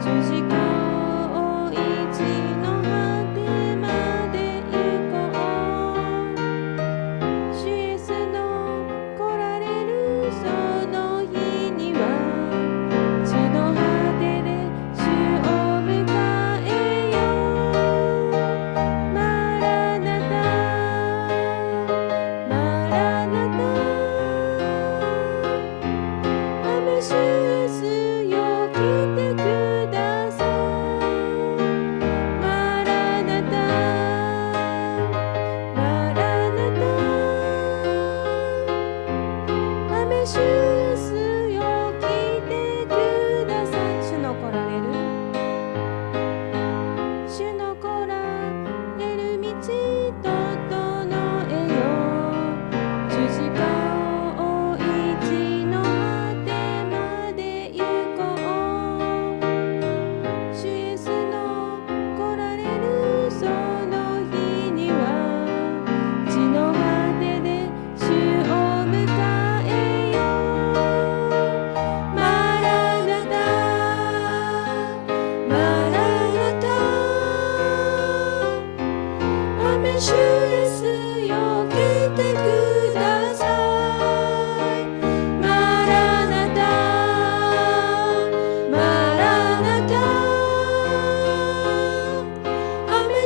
十字架を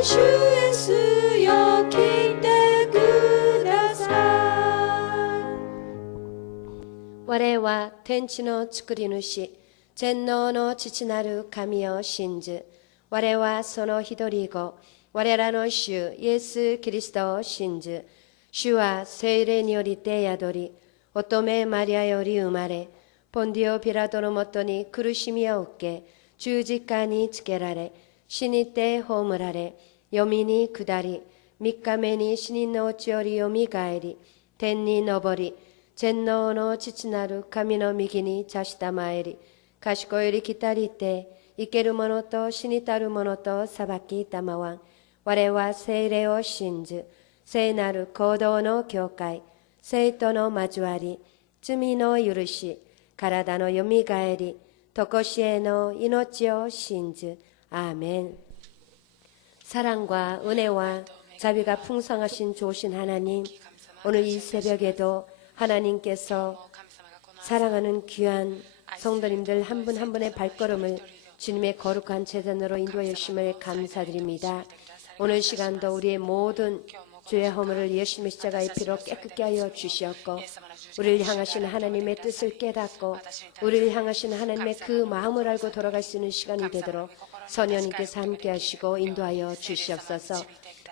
主イエスよ来てください。我は天地の作り主、全能の父なる神を信ず。我はその一人子、我らの主イエス・キリストを信ず。主は聖霊によりて宿り、乙女マリアより生まれ、ポンディオ・ピラトのもとに苦しみを受け、十字架につけられ、死にて葬られ、読みに下り、三日目に死人のうちよりよみがえり、天に昇り、全能の父なる神の右に座したまえり、賢より来たりて、生ける者と死にたる者と裁きたまわん。我は聖霊を信ず、聖なる行動の教会、聖との交わり、罪の許し、体のよみがえり、とこしえの命を信ず。아멘. 사랑과 은혜와 자비가 풍성하신 좋으신 하나님, 오늘 이 새벽에도 하나님께서 사랑하는 귀한 성도님들 한 분 한 분의 발걸음을 주님의 거룩한 재단으로 인도해 주심을 감사드립니다. 오늘 시간도 우리의 모든 죄의 허물을 예수님의 십자가의 피로 깨끗게 하여 주시었고, 우리를 향하신 하나님의 뜻을 깨닫고 우리를 향하신 하나님의 그 마음을 알고 돌아갈 수 있는 시간이 되도록 선녀님께서 함께 하시고 인도하여 주시옵소서.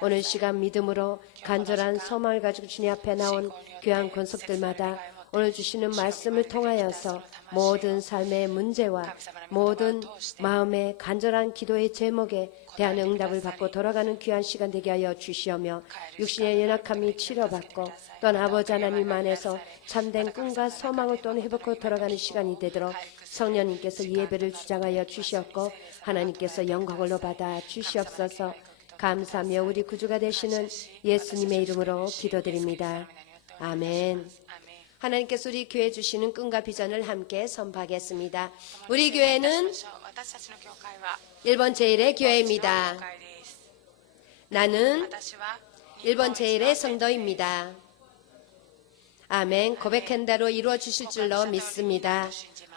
오늘 시간 믿음으로 간절한 소망을 가지고 주님 앞에 나온 귀한 권속들마다 오늘 주시는 말씀을 통하여서 모든 삶의 문제와 모든 마음의 간절한 기도의 제목에 대한 응답을 받고 돌아가는 귀한 시간 되게 하여 주시오며, 육신의 연약함이 치료받고 또한 아버지 하나님 안에서 참된 꿈과 소망을 또 회복하고 돌아가는 시간이 되도록 성령님께서 이 예배를 주장하여 주시었고 하나님께서 영광을 받아 주시옵소서. 감사하며 우리 구주가 되시는 예수님의 이름으로 기도드립니다. 아멘. 하나님께서 우리 교회 주시는 꿈과 비전을 함께 선포하겠습니다. 우리 교회는 1번 제1의 교회입니다. 나는 1번 제1의 성도입니다. 아멘. 고백한 대로 이루어 주실 줄로 믿습니다.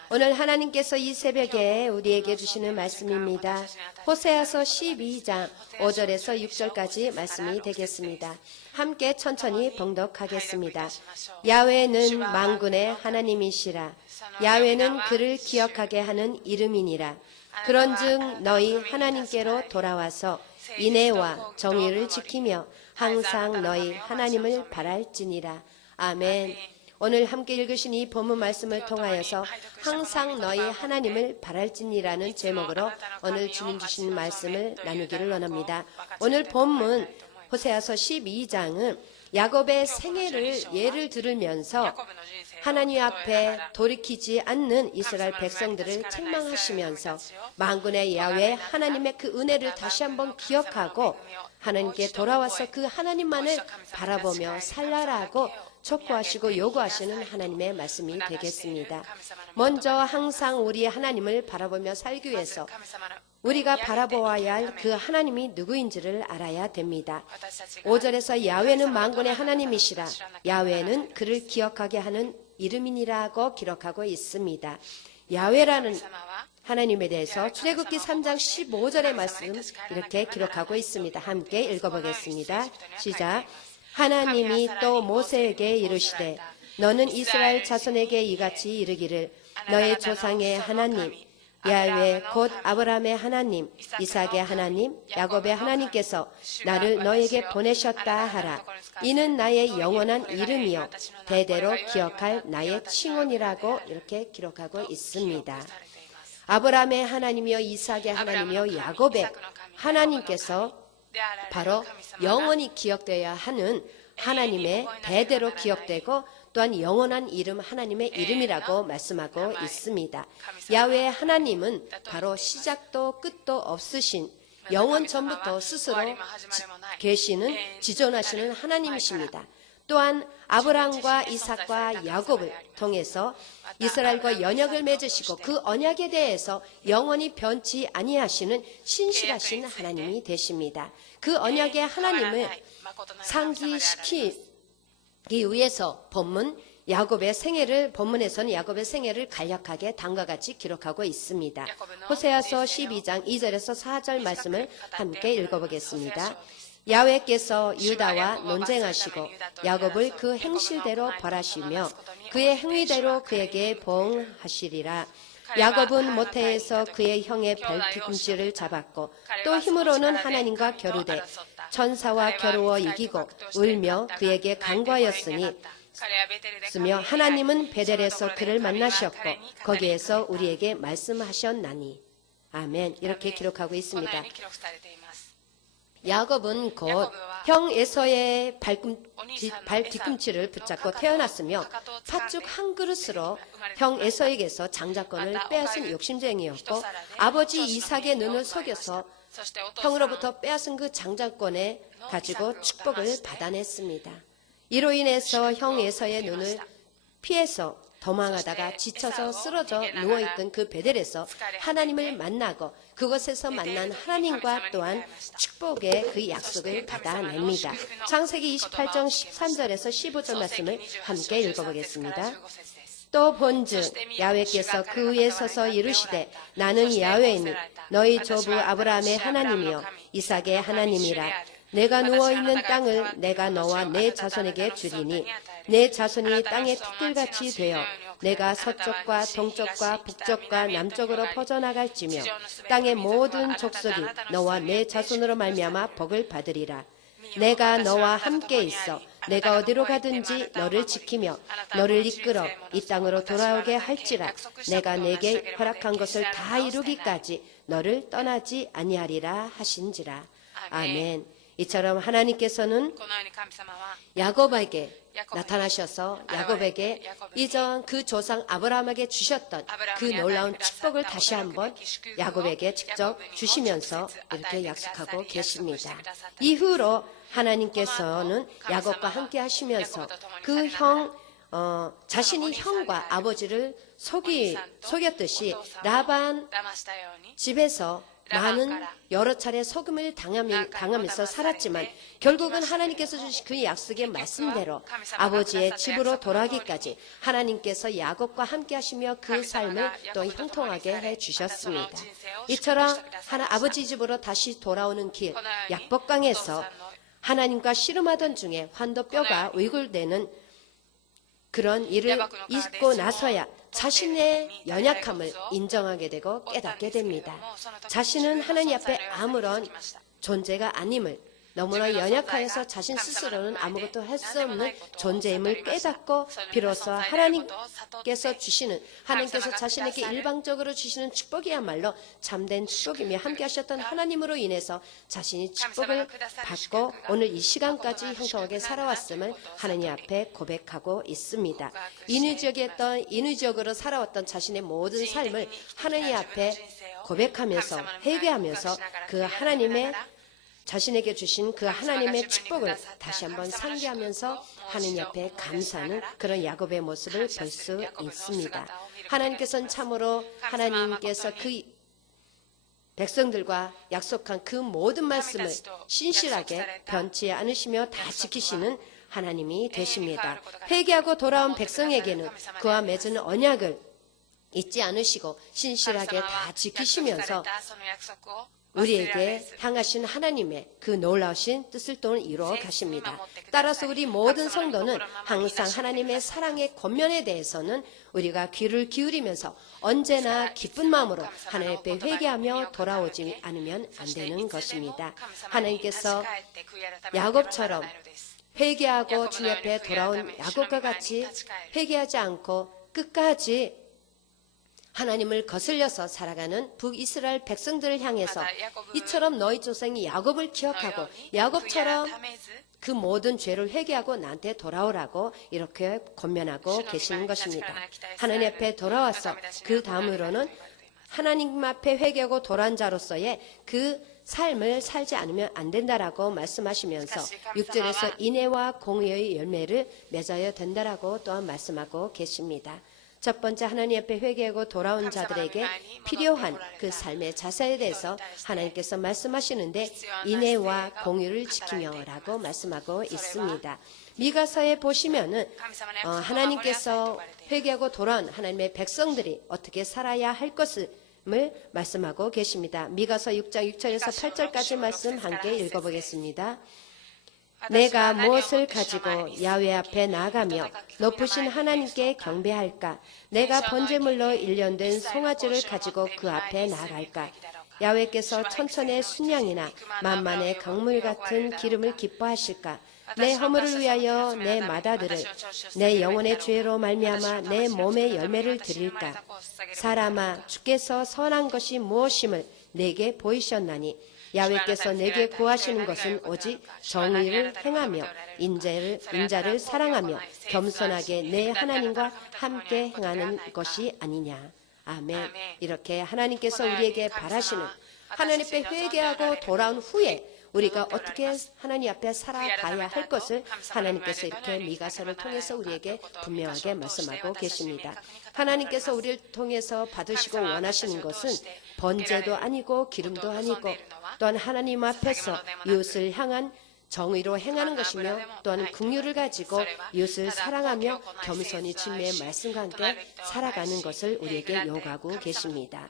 오늘 하나님께서 이 새벽에 우리에게 주시는 말씀입니다. 호세아서 12장 5절에서 6절까지 말씀이 되겠습니다. 함께 천천히 봉독하겠습니다. 야훼는 만군의 하나님이시라. 야훼는 그를 기억하게 하는 이름이니라. 그런즉 너희 하나님께로 돌아와서 인애와 정의를 지키며 항상 너희 하나님을 바랄지니라. 아멘. 오늘 함께 읽으신 이 본문 말씀을 통하여서 항상 너희 하나님을 바랄지니라는 제목으로 오늘 주님 주신 말씀을 나누기를 원합니다. 오늘 본문 호세아서 12장은 야곱의 생애를 예를 들으면서 하나님 앞에 돌이키지 않는 이스라엘 백성들을 책망하시면서 만군의 야훼 하나님의 그 은혜를 다시 한번 기억하고 하나님께 돌아와서 그 하나님만을 바라보며 살라라고 촉구하시고 요구하시는 하나님의 말씀이 되겠습니다. 먼저 항상 우리 하나님을 바라보며 살기 위해서 우리가 바라보아야 할 그 하나님이 누구인지를 알아야 됩니다. 5절에서 야훼는 만군의 하나님이시라. 야훼는 그를 기억하게 하는 이름이니라고 기록하고 있습니다. 야훼라는 하나님에 대해서 출애굽기 3장 15절의 말씀 이렇게 기록하고 있습니다. 함께 읽어보겠습니다. 시작. 하나님이 또 모세에게 이르시되 너는 이스라엘 자손에게 이같이 이르기를 너의 조상의 하나님 야훼 곧 아브라함의 하나님 이삭의 하나님 야곱의 하나님께서 나를 너에게 보내셨다 하라. 이는 나의 영원한 이름이요 대대로 기억할 나의 칭혼이라고 이렇게 기록하고 있습니다. 아브라함의 하나님이요 이삭의 하나님이요 야곱의 하나님께서 바로 영원히 기억되어야 하는 하나님의 대대로 기억되고 또한 영원한 이름 하나님의 이름이라고 말씀하고 있습니다. 야훼 하나님은 바로 시작도 끝도 없으신 영원 전부터 스스로 계시는 지존하시는 하나님이십니다. 또한 아브라함과 이삭과 야곱을 통해서 이스라엘과 언약을 맺으시고 그 언약에 대해서 영원히 변치 아니하시는 신실하신 하나님이 되십니다. 그 언약의 하나님을 상기시키기 위해서 본문 야곱의 생애를 본문에서는 야곱의 생애를 간략하게 다음과 같이 기록하고 있습니다. 호세아서 12장 2절에서 4절 말씀을 함께 읽어보겠습니다. 야훼께서 유다와 논쟁하시고 야곱을 그 행실대로 벌하시며 그의 행위대로 그에게 보응하시리라. 야곱은 모태에서 그의 형의 발뒤꿈치를 잡았고 또 힘으로는 하나님과 겨루되 천사와 겨루어 이기고 울며 그에게 간과하였으니 하나님은 베델에서 그를 만나셨고 거기에서 우리에게 말씀하셨나니. 아멘. 이렇게 기록하고 있습니다. 야곱은 곧 형 에서의 발뒤꿈치를 붙잡고 태어났으며 팥죽 한 그릇으로 형 에서에게서 장자권을 빼앗은 욕심쟁이였고 아버지 이삭의 눈을 속여서 형으로부터 빼앗은 그 장자권에 가지고 축복을 받아냈습니다. 이로 인해서 형 에서의 눈을 피해서 도망하다가 지쳐서 쓰러져 누워있던 그 베델에서 하나님을 만나고 그곳에서 만난 하나님과 또한 축복의 그 약속을 받아냅니다. 창세기 28장 13절에서 15절 말씀을 함께 읽어보겠습니다. 또 본즉 야훼께서 그 위에 서서 이르시되 나는 야훼니 너희 조부 아브라함의 하나님이요 이삭의 하나님이라. 내가 누워있는 땅을 내가 너와 내 자손에게 주리니 내 자손이 땅의 티끌같이 되어 내가 서쪽과 동쪽과 북쪽과 남쪽으로 퍼져나갈지며 땅의 모든 족속이 너와 내 자손으로 말미암아 복을 받으리라. 내가 너와 함께 있어 내가 어디로 가든지 너를 지키며 너를 이끌어 이 땅으로 돌아오게 할지라. 내가 내게 허락한 것을 다 이루기까지 너를 떠나지 아니하리라 하신지라. 아멘. 이처럼 하나님께서는 야곱에게 나타나셔서 야곱에게 이전 그 조상 아브라함에게 주셨던 그 놀라운 축복을 다시 한번 야곱에게 직접 주시면서 이렇게 약속하고 계십니다. 이후로 하나님께서는 야곱과 함께 하시면서 그 자신이 형과 아버지를 속였듯이 라반 집에서 많은 여러 차례 속임을 당하면서 살았지만 결국은 하나님께서 주신 그 약속의 말씀대로 아버지의 집으로 돌아가기까지 하나님께서 야곱과 함께 하시며 그 삶을 또 형통하게 해주셨습니다. 이처럼 아버지 집으로 다시 돌아오는 길 약복강에서 하나님과 씨름하던 중에 환도뼈가 위골되는 그런 일을 잊고 나서야 자신의 연약함을 인정하게 되고 깨닫게 됩니다. 자신은 하나님 앞에 아무런 존재가 아님을, 너무나 연약하여서 자신 스스로는 아무것도 할 수 없는 존재임을 깨닫고 비로소 하나님께서 자신에게 일방적으로 주시는 축복이야말로 참된 축복이며 함께 하셨던 하나님으로 인해서 자신이 축복을 받고 오늘 이 시간까지 형통하게 살아왔음을 하나님 앞에 고백하고 있습니다. 인위적으로 살아왔던 자신의 모든 삶을 하나님 앞에 고백하면서 회개하면서 그 하나님의 자신에게 주신 그 하나님의 축복을 다시 한번 상기하면서 하나님 앞에 감사하는 그런 야곱의 모습을 볼 수 있습니다. 하나님께서는 참으로 하나님께서 그 백성들과 약속한 그 모든 말씀을 신실하게 변치 않으시며 다 지키시는 하나님이 되십니다. 회개하고 돌아온 백성에게는 그와 맺은 언약을 잊지 않으시고 신실하게 다 지키시면서 우리에게 향하신 하나님의 그 놀라우신 뜻을 또 이루어 가십니다. 따라서 우리 모든 성도는 항상 하나님의 사랑의 권면에 대해서는 우리가 귀를 기울이면서 언제나 기쁜 마음으로 하나님 앞에 회개하며 돌아오지 않으면 안 되는 것입니다. 하나님께서 야곱처럼 회개하고 주님 앞에 돌아온 야곱과 같이 회개하지 않고 끝까지 하나님을 거슬려서 살아가는 북이스라엘 백성들을 향해서 이처럼 너희 조상이 야곱을 기억하고 야곱처럼 그 모든 죄를 회개하고 나한테 돌아오라고 이렇게 권면하고 계시는 것입니다. 하나님 앞에 돌아와서 그 다음으로는 하나님 앞에 회개하고 돌아온 자로서의 그 삶을 살지 않으면 안 된다라고 말씀하시면서 6절에서 인애와 공의의 열매를 맺어야 된다라고 또한 말씀하고 계십니다. 첫 번째 하나님 앞에 회개하고 돌아온 자들에게 필요한 그 삶의 자세에 대해서 하나님께서 말씀하시는데 인애와 공의를 지키며라고 말씀하고 있습니다. 미가서에 보시면은 하나님께서 회개하고 돌아온 하나님의 백성들이 어떻게 살아야 할 것을 말씀하고 계십니다. 미가서 6장 6절에서 8절까지 말씀 함께 읽어보겠습니다. 내가 무엇을 가지고 야훼 앞에 나아가며 높으신 하나님께 경배할까? 내가 번제물로 일련된 송아지를 가지고 그 앞에 나아갈까? 야훼께서 천천의 순양이나 만만의 강물 같은 기름을 기뻐하실까? 내 허물을 위하여 내 마다들을 내 영혼의 죄로 말미암아 내 몸의 열매를 드릴까? 사람아, 주께서 선한 것이 무엇임을 내게 보이셨나니 야훼께서 내게 구하시는 것은 오직 정의를 행하며 인자를 사랑하며 겸손하게 내 하나님과 함께 행하는 것이 아니냐. 아멘. 이렇게 하나님께서 우리에게 바라시는 하나님 앞에 회개하고 돌아온 후에 우리가 어떻게 하나님 앞에 살아가야 할 것을 하나님께서 이렇게 미가서를 통해서 우리에게 분명하게 말씀하고 계십니다. 하나님께서 우리를 통해서 받으시고 원하시는 것은 번제도 아니고 기름도 아니고 또한 하나님 앞에서 이웃을 향한 정의로 행하는 것이며 또한 긍휼을 가지고 이웃을 사랑하며 겸손히 주님의 말씀과 함께 살아가는 것을 우리에게 요구하고 계십니다.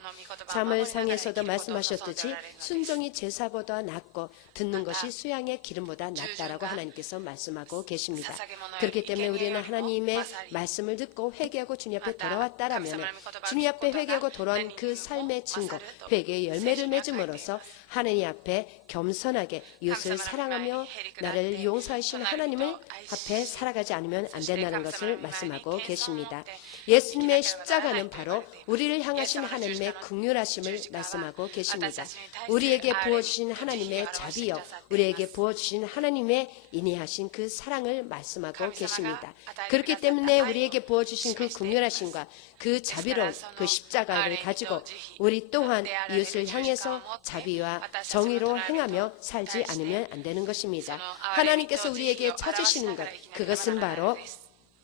사무엘상에서도 말씀하셨듯이 순종이 제사보다 낫고 듣는 것이 수양의 기름보다 낫다라고 하나님께서 말씀하고 계십니다. 그렇기 때문에 우리는 하나님의 말씀을 듣고 회개하고 주님 앞에 돌아왔다라면 주님 앞에 회개하고 돌아온 그 삶의 증거, 회개의 열매를 맺음으로써 하나님 앞에 겸손하게 이웃을 사랑하며 나를 용서하신 하나님을 앞에 살아가지 않으면 안 된다는 것을 말씀하고 계십니다. 예수님의 십자가는 바로 우리를 향하신 하나님의 긍휼하심을 말씀하고 계십니다. 우리에게 부어주신 하나님의 자비요, 우리에게 부어주신 하나님의 인내하신 그 사랑을 말씀하고 계십니다. 그렇기 때문에 우리에게 부어주신 그 긍휼하심과 그 자비로운 그 십자가를 가지고 우리 또한 이웃을 향해서 자비와 정의로 행하며 살지 않으면 안 되는 것입니다. 하나님께서 우리에게 찾으시는 것, 그것은 바로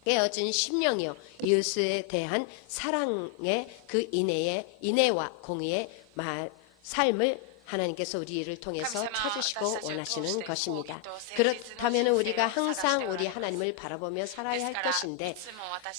깨어진 심령이요 이웃에 대한 사랑의 그 인애와 공의의 삶을 하나님께서 우리를 통해서 찾으시고 원하시는 것입니다. 그렇다면 우리가 항상 우리 하나님을 바라보며 살아야 할 것인데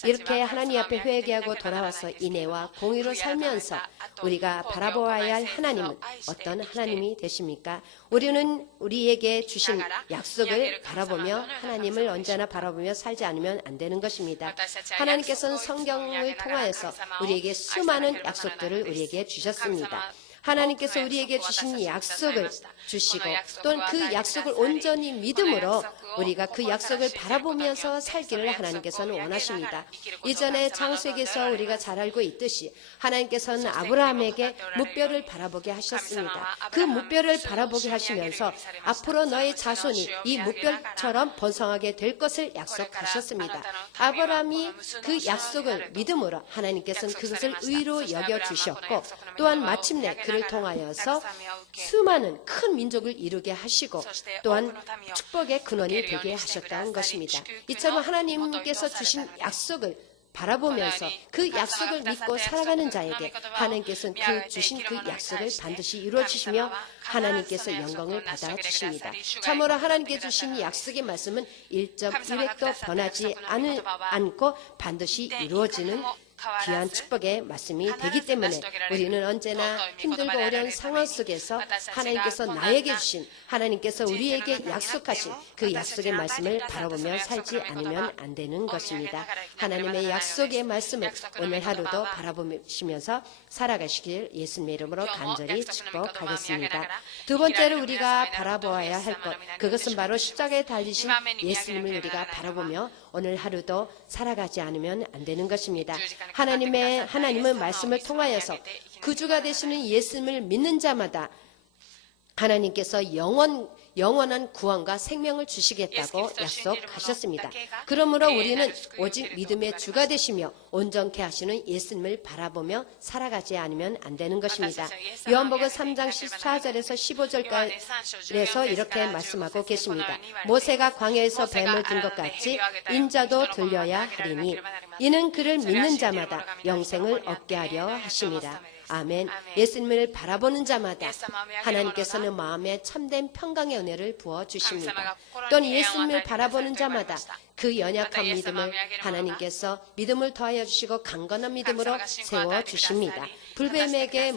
이렇게 하나님 앞에 회개하고 돌아와서 인애와 공의로 살면서 우리가 바라보아야 할 하나님은 어떤 하나님이 되십니까? 우리는 우리에게 주신 약속을 바라보며 하나님을 언제나 바라보며 살지 않으면 안 되는 것입니다. 하나님께서는 성경을 통하여서 우리에게 수많은 약속들을 우리에게 주셨습니다. 하나님께서 우리에게 주신 약속을 주시고 또는 그 약속을 온전히 믿음으로 우리가 그 약속을 바라보면서 살기를 하나님께서는 원하십니다. 이전에 창세기에서 우리가 잘 알고 있듯이 하나님께서는 아브라함에게 뭇별을 바라보게 하셨습니다. 그 뭇별을 바라보게 하시면서 앞으로 너의 자손이 이 뭇별처럼 번성하게 될 것을 약속하셨습니다. 아브라함이 그 약속을 믿음으로 하나님께서는 그것을 의로 여겨주셨고 또한 마침내 그를 통하여서 수많은 큰 민족을 이루게 하시고 또한 축복의 근원이 되게 하셨다는 것입니다. 이처럼 하나님께서 주신 약속을 바라보면서 그 약속을 믿고 살아가는 자에게 하나님께서는 그 주신 그 약속을 반드시 이루어주시며 하나님께서 영광을 받아주십니다. 참으로 하나님께 주신 약속의 말씀은 1.1획도 변하지 않고 반드시 이루어지는 귀한 축복의 말씀이 되기 때문에 우리는 언제나 힘들고 어려운 상황 속에서 하나님께서 나에게 주신 하나님께서 우리에게 약속하신 그 약속의 말씀을 바라보며 살지 않으면 안 되는 것입니다. 하나님의 약속의 말씀을 오늘 하루도 바라보시면서 살아가시길 예수님의 이름으로 간절히 축복하겠습니다. 두 번째로 우리가 바라보아야 할 것, 그것은 바로 십자가에 달리신 예수님을 우리가 바라보며 오늘 하루도 살아가지 않으면 안 되는 것입니다. 하나님은 말씀을 통하여서 구주가 되시는 예수님을 믿는 자마다 하나님께서 영원한 구원과 생명을 주시겠다고 약속하셨습니다. 그러므로 우리는 오직 믿음의 주가 되시며 온전케 하시는 예수님을 바라보며 살아가지 않으면 안 되는 것입니다. 요한복음 3장 14절에서 15절까지에서 이렇게 말씀하고 계십니다. 모세가 광야에서 뱀을 든 것 같이 인자도 들려야 하리니 이는 그를 믿는 자마다 영생을 얻게 하려 하심이라. 아멘. 예수님을 바라보는 자마다 하나님께서는 마음에 참된 평강의 은혜를 부어 주십니다. 또한 예수님을 바라보는 자마다 그 연약한 믿음을 하나님께서 믿음을 더하여 주시고 강건한 믿음으로 세워 주십니다. 불뱀에게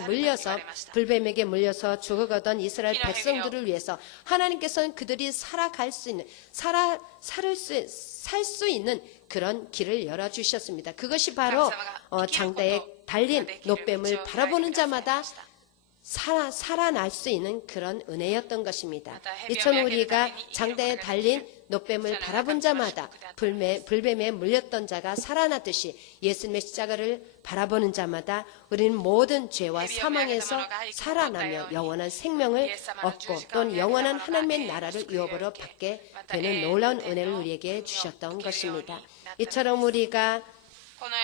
물려서 죽어가던 이스라엘 백성들을 위해서 하나님께서는 그들이 살아갈 수 있는 살 수 있는 그런 길을 열어 주셨습니다. 그것이 바로 장대에 달린 노뱀을 바라보는 자마다 살아날 수 있는 그런 은혜였던 것입니다. 이처럼 우리가 장대에 달린 노뱀을 바라본 자마다 불뱀에 물렸던 자가 살아났듯이 예수님의 십자가를 바라보는 자마다 우리는 모든 죄와 사망에서 살아나며 영원한 생명을 얻고 또는 영원한 하나님의 나라를 유업으로 받게 되는 놀라운 은혜를 우리에게 주셨던 것입니다. 이처럼 우리가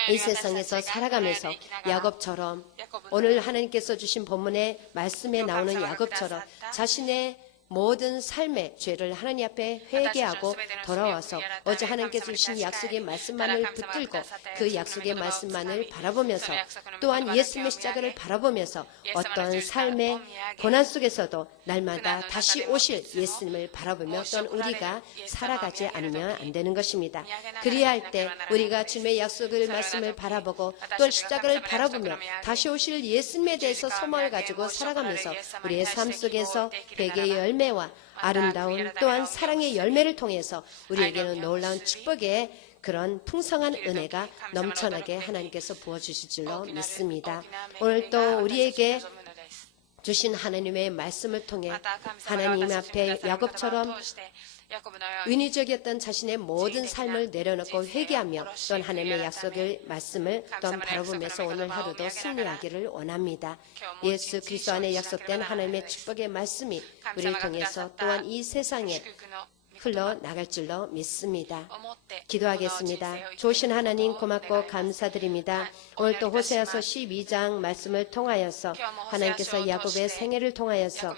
이 세상에서 살아가면서 야곱처럼 오늘 하나님께서 주신 본문의 말씀에 나오는 야곱처럼 자신의 모든 삶의 죄를 하나님 앞에 회개하고 돌아와서 어제 하나님께서 주신 약속의 말씀만을 붙들고 그 약속의 말씀만을 바라보면서 또한 예수님의 십자가를 바라보면서 어떤 삶의 고난 속에서도 날마다 다시 오실 예수님을 바라보며 또한 우리가 살아가지 않으면 안 되는 것입니다. 그리할 때 우리가 주님의 약속의 말씀을 바라보고 또 십자가를 바라보며 다시 오실 예수님에 대해서 소망을 가지고 살아가면서 우리의 삶 속에서 회개의 열매와 아름다운 또한 사랑의 열매를 통해서 우리에게는 놀라운 축복의 그런 풍성한 은혜가 넘쳐나게 하나님께서 부어주실 줄로 믿습니다. 오늘 또 우리에게 주신 하나님의 말씀을 통해 하나님 앞에 야곱처럼 인위적이었던 자신의 모든 삶을 내려놓고 회개하며 또한 하나님의 약속의 말씀을 또한 바라보면서 오늘 하루도 승리하기를 원합니다. 예수 그리스도 안에 약속된 하나님의 축복의 말씀이 우리를 통해서 또한 이 세상에 흘러나갈 줄로 믿습니다. 기도하겠습니다. 좋으신 하나님 고맙고 감사드립니다. 오늘 또 호세아서 12장 말씀을 통하여서 하나님께서 야곱의 생애를 통하여서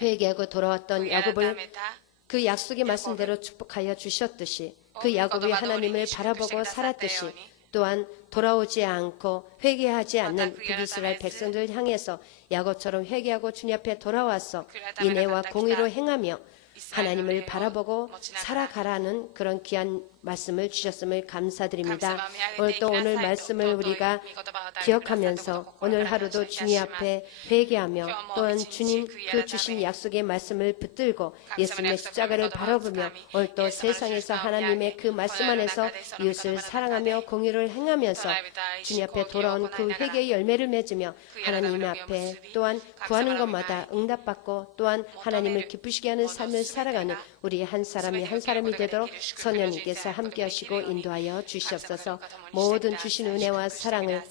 회개하고 돌아왔던 야곱을 그 약속의 말씀대로 축복하여 주셨듯이 그 야곱이 하나님을 바라보고 살았듯이 또한 돌아오지 않고 회개하지 않는 북이스라엘 백성들을 향해서 야곱처럼 회개하고 주님 앞에 돌아와서 인애와 공의로 행하며 하나님을 바라보고 살아가라는 그런 귀한 말씀을 주셨음을 감사드립니다. 오늘 말씀을 우리가 기억하면서 오늘 하루도 주님 앞에 회개하며 또한 주님 그 주신 약속의 말씀을 붙들고 예수님의 십자가를 바라보며 오늘 또 세상에서 하나님의 그 말씀 안에서 이웃을 사랑하며 공의를 행하면서 주님 앞에 돌아온 그 회개의 열매를 맺으며 하나님 앞에 또한 구하는 것마다 응답받고 또한 하나님을 기쁘시게 하는 삶을 살아가는 우리 한 사람이 한 사람이 되도록 성령님께서 함께 하시고 인도하여 주시옵소서. 모든 주신 은혜와 사랑을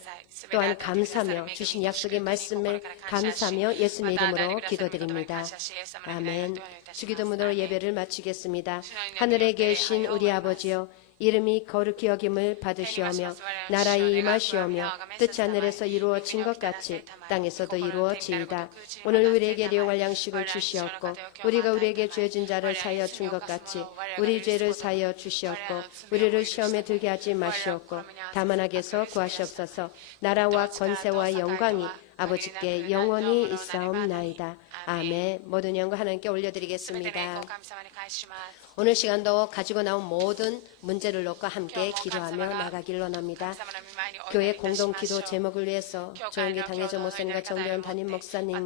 또한 감사하며 주신 약속의 말씀을 감사하며 예수님의 이름으로 기도드립니다. 아멘. 주기도문으로 예배를 마치겠습니다. 하늘에 계신 우리 아버지여 이름이 거룩히 여김을 받으시오며 나라의 임하시오며 뜻이 하늘에서 이루어진 것 같이 땅에서도 이루어지이다. 오늘 우리에게 일용할 양식을 주시옵고 우리가 우리에게 죄진 자를 사하여 준 것 같이 우리 죄를 사하여 주시옵고 우리를 시험에 들게 하지 마시옵고 다만 악에서 구하시옵소서. 나라와 권세와 영광이 아버지께 영원히 있사옵나이다. 아멘. 모든 영광 하나님께 올려드리겠습니다. 오늘 시간도 가지고 나온 모든 문제를 놓고 함께 기도하며 나가길 원합니다. 교회 공동 기도 제목을 위해서 조영기 당회자 목사님과 정대원 담임 목사님을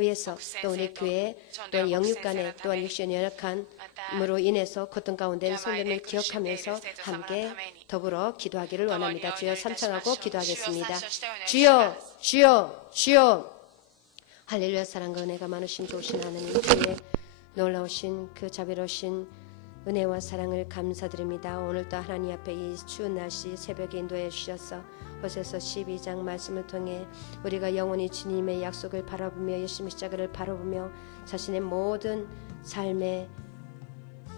위해서 또 우리 교회 또 영육간에 또한 육신 연약함으로 인해서 고통 가운데 있는 성도님을 기억하면서 함께 더불어 기도하기를 원합니다. 주여 삼창하고 기도하겠습니다. 주여 주여 주여. 할렐루야. 사랑과 은혜가 많으신 좋으신 하나님 주의 놀라우신 그 자비로우신 은혜와 사랑을 감사드립니다. 오늘도 하나님 앞에 이 추운 날씨 새벽에 인도해 주셔서 호세아서 12장 말씀을 통해 우리가 영원히 주님의 약속을 바라보며 예수님의 십자가를 바라보며 자신의 모든 삶의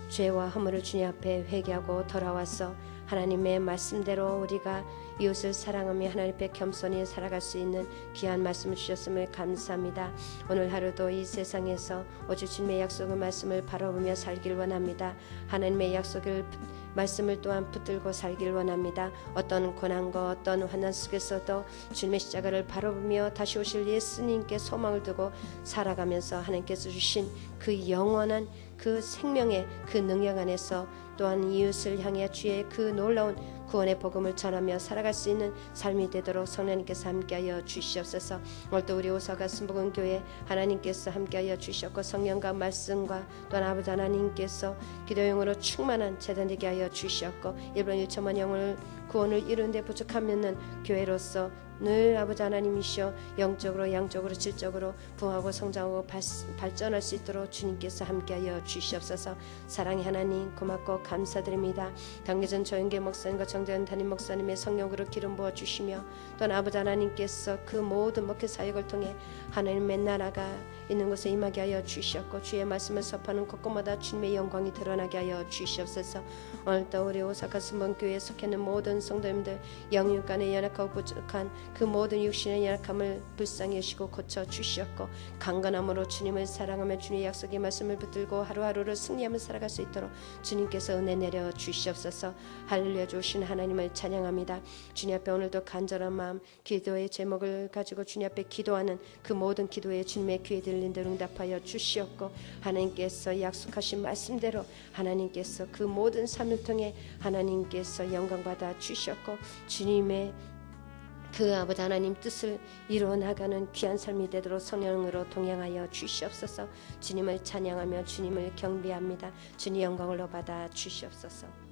죄와 허물을 주님 앞에 회개하고 돌아와서 하나님의 말씀대로 우리가 이웃을 사랑하며 하나님 앞에 겸손히 살아갈 수 있는 귀한 말씀을 주셨음을 감사합니다. 오늘 하루도 이 세상에서 오직 주님의 약속의 말씀을 바라보며 살길 원합니다. 하나님의 약속을 말씀을 또한 붙들고 살길 원합니다. 어떤 고난과 어떤 환난 속에서도 주님의 십자가를 바라보며 다시 오실 예수님께 소망을 두고 살아가면서 하나님께서 주신 그 영원한 그 생명의 그 능력 안에서 또한 이웃을 향해 주의 그 놀라운 구원의 복음을 전하며 살아갈 수 있는 삶이 되도록 성령님께서 함께하여 주시옵소서. 오늘도 우리 오사가 순복음교회 하나님께서 함께하여 주셨고 성령과 말씀과 또한 아버지 하나님께서 기도용으로 충만한 재단 되게 하여 주셨고 1번 1천만 영혼을 구원을 이루는 데 부족하면은 교회로서 늘 아버지 하나님이시여 영적으로 양적으로 질적으로 부흥하고 성장하고 발전할 수 있도록 주님께서 함께하여 주시옵소서. 사랑의 하나님 고맙고 감사드립니다. 당대전 조영계 목사님과 정대현 담임 목사님의 성령으로 기름 부어 주시며 또한 아버지 하나님께서 그 모든 목회 사역을 통해 하나님의 나라가 있는 곳에 임하게 하여 주시었고 주의 말씀을 접하는 곳곳마다 주님의 영광이 드러나게 하여 주시옵소서. 오늘도 우리 오사카 순복음교회에 속해 있는 모든 성도님들 영육 간에 연약하고 부족한 그 모든 육신의 연약함을 불쌍히 여시고 고쳐 주시었고 강건함으로 주님을 사랑하며 주님의 약속의 말씀을 붙들고 하루하루를 승리하며 살아갈 수 있도록 주님께서 은혜 내려 주시옵소서. 할렐루야. 주신 하나님을 찬양합니다. 주님 앞에 오늘도 간절한 마음 기도의 제목을 가지고 주님 앞에 기도하는 그 모든 기도에 주님의 귀에 들린 대로 응답하여 주시었고 하나님께서 약속하신 말씀대로 하나님께서 그 모든 삶을 통해 하나님께서 영광 받아 주셨고 주님의 그 아버지 하나님 뜻을 이루어 나가는 귀한 삶이 되도록 성령으로 동행하여 주시옵소서. 주님을 찬양하며 주님을 경배합니다. 주님 영광을 받아 주시옵소서.